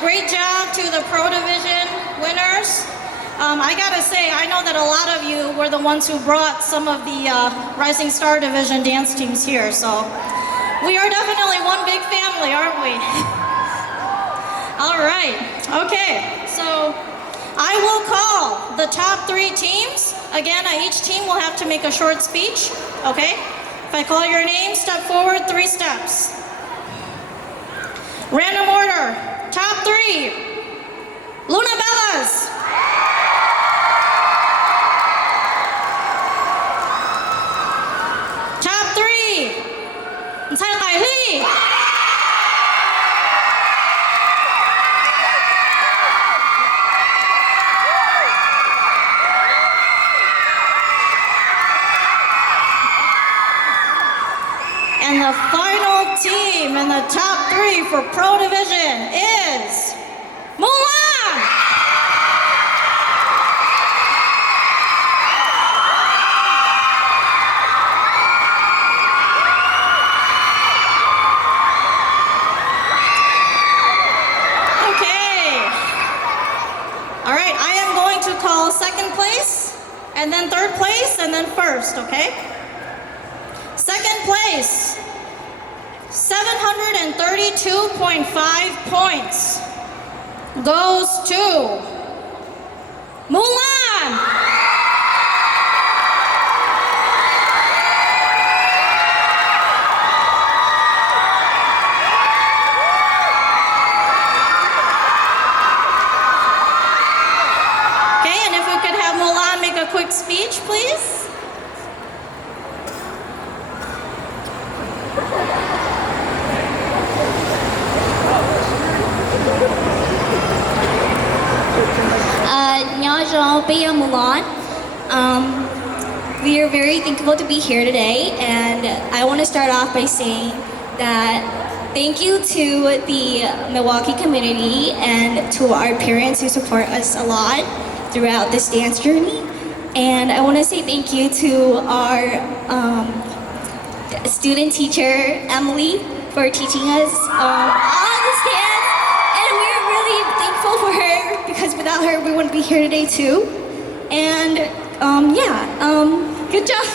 great job to the Pro Division winners. I gotta say, I know that a lot of you were the ones who brought some of the Rising Star Division dance teams here, so we are definitely one big family, aren't we? All right, okay, so I will call the top 3 teams. Again, each team will have to make a short speech, okay? If I call your name, step forward 3 steps. Random order, top 3, Luna Bellas. Top 3, Tsai Kai Lee. And the final team in the top 3 for Pro Division is Mulan! Okay. All right, I am going to call second place, and then third place, and then first, okay? Second place, 732.5 points goes to Mulan. Okay, and if we could have Mulan make a quick speech, please. Mulan. We are very thankful to be here today, and I want to start off by saying that thank you to the Milwaukee community and to our parents who support us a lot throughout this dance journey. And I want to say thank you to our student teacher, Emily, for teaching us all this dance. And we're really thankful for her, because without her, we wouldn't be here today too. And good job.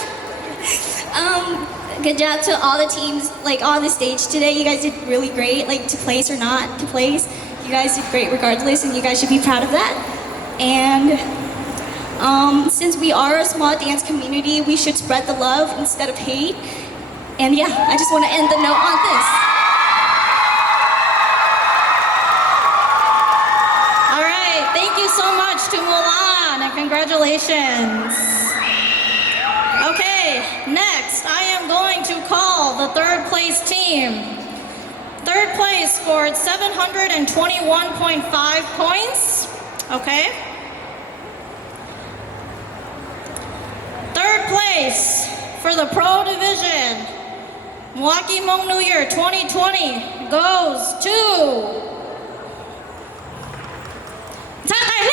Good job to all the teams on the stage today. You guys did really great, to place or not to place. You guys did great regardless, and you guys should be proud of that. And since we are a small dance community, we should spread the love instead of hate. And yeah, I just want to end the note on this. All right, thank you so much to Mulan, and congratulations. Okay, next I am going to call the third place team. Third place scored 721.5 points, okay? Third place for the Pro Division, Milwaukee Hmong New Year 2020 goes to Tsai Kai Lee!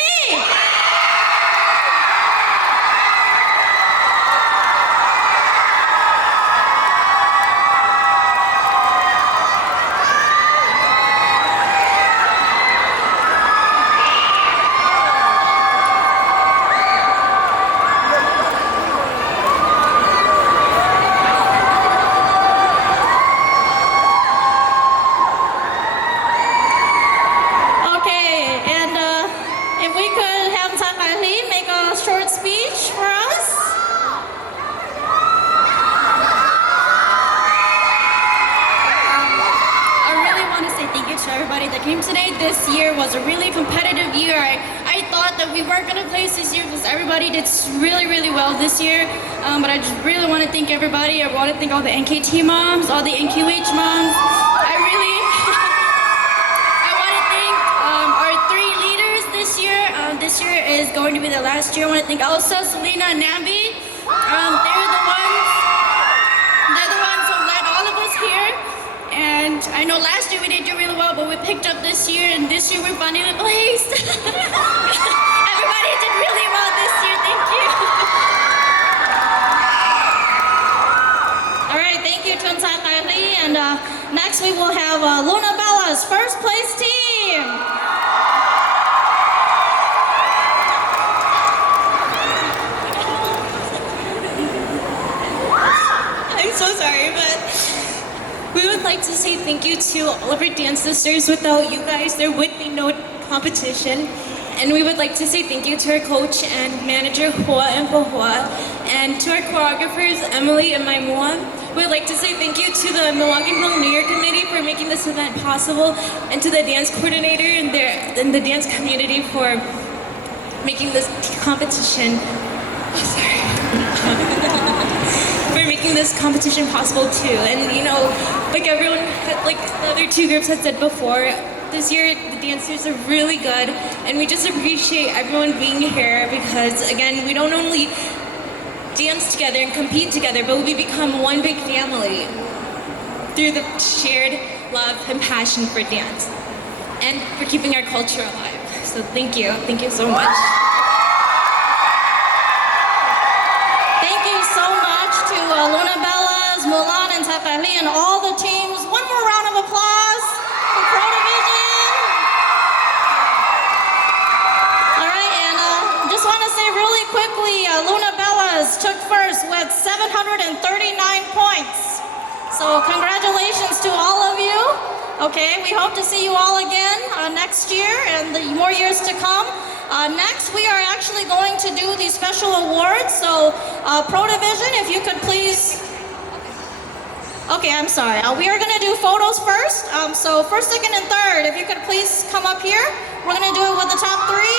This year was a really competitive year. I thought that we weren't going to place this year because everybody did really, really well this year. But I just really want to thank everybody. I want to thank all the NKT moms, all the NQH moms. I want to thank our 3 leaders this year. This year is going to be the last year. I want to thank also Selena and Nambi. They're the ones who led all of us here. And I know last year we didn't do really well, but we picked up this year, and this year we're finally placed. Everybody did really well this year, thank you. All right, thank you, Tsai Kai Lee. And next we will have Luna Bella's first place team. like to say thank you to all of our dance sisters. Without you guys, there would be no competition. And we would like to say thank you to our coach and manager, Hoa and Pohua, and to our choreographers, Emily and Maimua. We'd like to say thank you to the Milwaukee Hmong New Year Committee for making this event possible, and to the dance coordinator and the dance community for making this competition. For making this competition possible too. And you know, like everyone, like the other two groups had said before, this year the dancers are really good, and we just appreciate everyone being here because again, we don't only dance together and compete together, but we become one big family through the shared love and passion for dance and for keeping our culture alive. So thank you so much. Thank you so much to Luna Bellas, Mulan, and Tepeli, and all the teams. One more round of applause for Pro Division. All right, and just want to say really quickly, Luna Bellas took first with 739 points. So congratulations to all of you. Okay, we hope to see you all again next year and the more years to come. Next, we are actually going to do the special awards. So, Pro Division, if you could please. Okay, I'm sorry. We are going to do photos first. So, first, second, and third, if you could please come up here. We're going to do it with the top three.